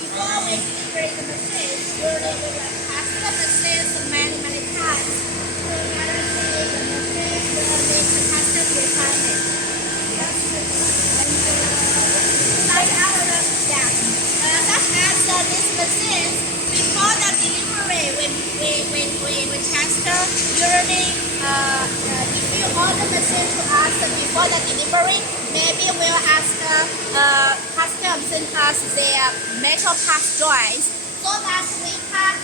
before we integrate the machine, usually we will test the machines many times to guarantee the machine will meet the custom requirements. Such as these machines, before the delivery, we test usually if you order the machine to us before the delivery, maybe we'll ask custom send us their metal pass joints so that we can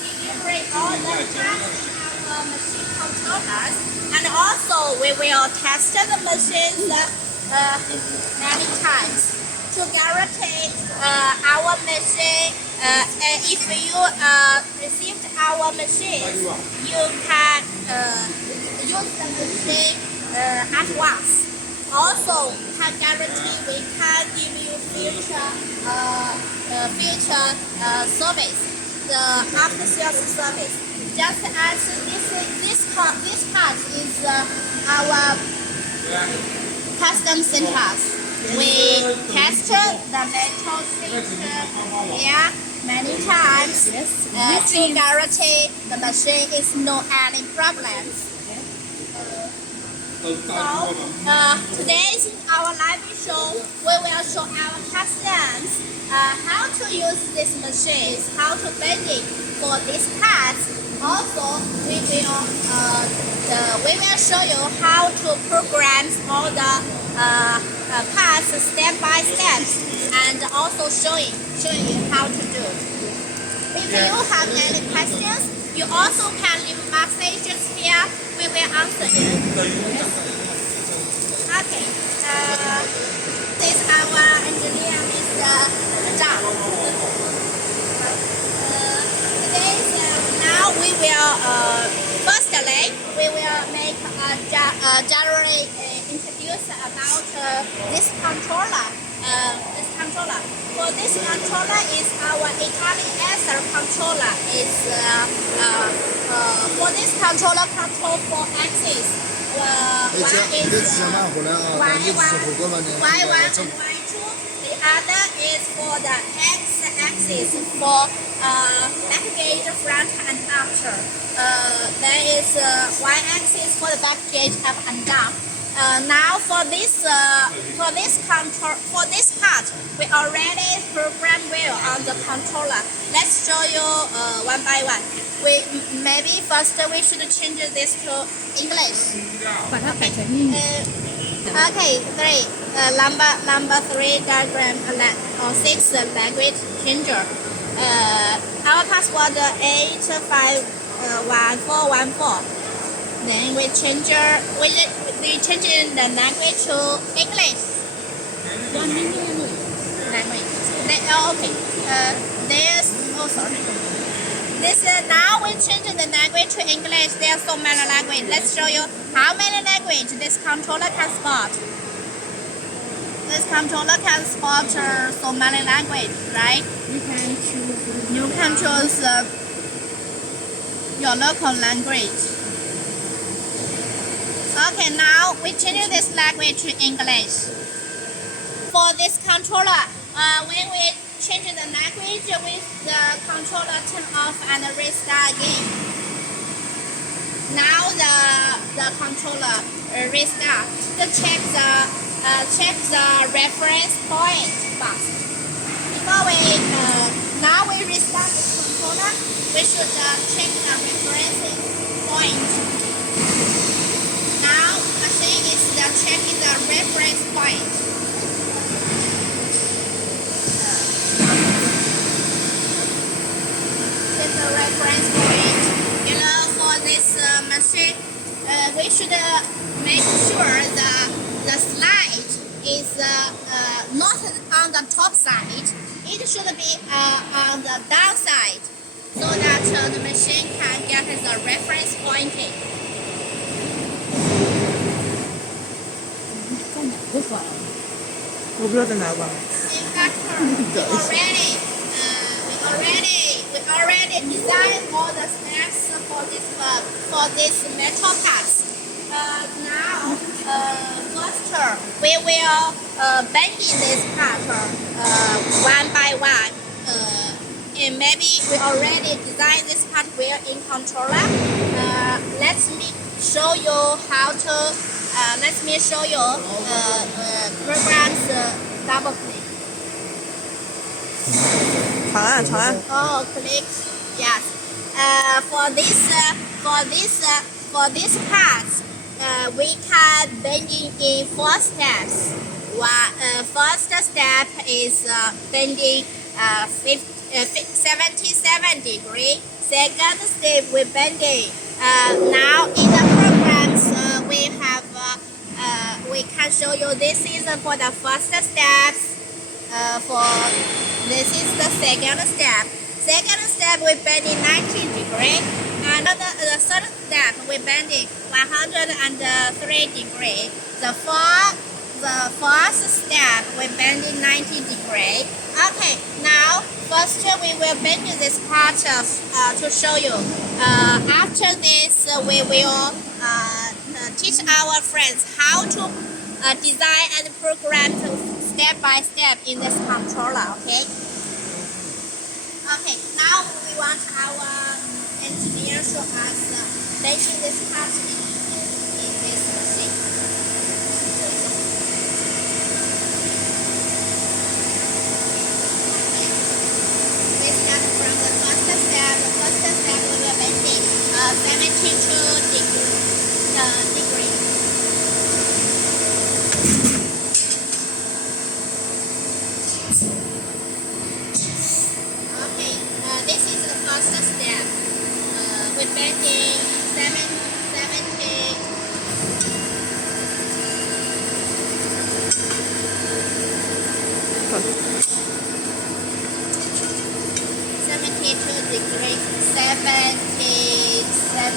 deliver all the parts in our machine controllers, and also we will test the machines many times to guarantee our machine. If you received our machine, you can use the machine at once. Also, can guarantee we can give you future service, the after sales service. Just as this part is our custom centers. We tested the metal sheet here many times to guarantee the machine is no any problems. So today in our live show, we will show our customers how to use these machines, how to bend it for these parts. Also, we will show you how to program all the parts step by step, and also showing you how to do. If you have any questions, you also can leave messages here. We will answer you. Okay. This is our engineer, Mr. Zhang. Now we will firstly we will make a generally introduce about this controller. For this controller is our Italian ESA controller. For this controller control 4 axes. One is Y1 and Y2. The other is for the X-axis for back gauge front and after. There is Y-axis for the back gauge up and down. Now for this part, we already programmed well on the controller. Let's show you one by one. Maybe first we should change this to English. Okay, number 3 diagram or 6 language changer. Our password 851414. Then we change the language to English. Language. Okay. Now we change the language to English. There are so many languages. Let's show you how many languages this controller can support. This controller can support so many languages, right? You can choose your local language. Okay, now we change this language to English. For this controller, when we change the language, with the controller turn off and restart again. Now the controller restart to check the reference point box. Before now we restart the controller, we should check the reference point. Now machine is checking the reference point. Check the reference point. For this machine, we should make sure the slide is not on the top side. It should be on the downside, so that the machine can get the reference pointing. In fact, we already designed all the specs for this metal parts. Now, first, we will bend in this part one by one. And maybe we already designed this part well in controller. Let me show you how to. Let me show you programs double click. 长按。 Oh, click. Yes. For this part, we can bending in 4 steps. First step is bending 77 degrees. Second step we bending. Now in the programs we can show you this is for the first steps. This is the second step. Second step we bending 90 degrees. And the third step we bending 103 degrees. The fourth step we bending 90 degrees. Okay, now first we will bend this part to show you. After this we will teach our friends how to design and program step by step in this controller. Okay. Okay. Now we want our engineer show us bending this part in this machine. We start from the first step. The first step we will bending 72 degrees. Okay, this is the first step. We're bending 72 degrees, 77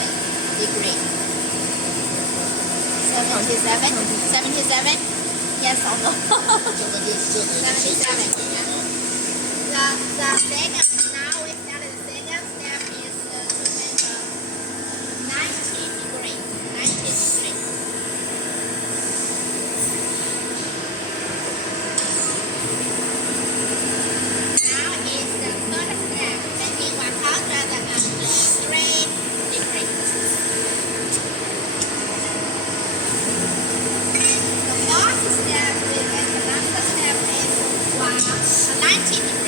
degrees. 77? Yes or no? 77. Yeah. The second, now we started the second step is to measure 90 degrees. 90 degrees. Now is the third step, bending 103 degrees. The fourth step, the last step is 90 degrees.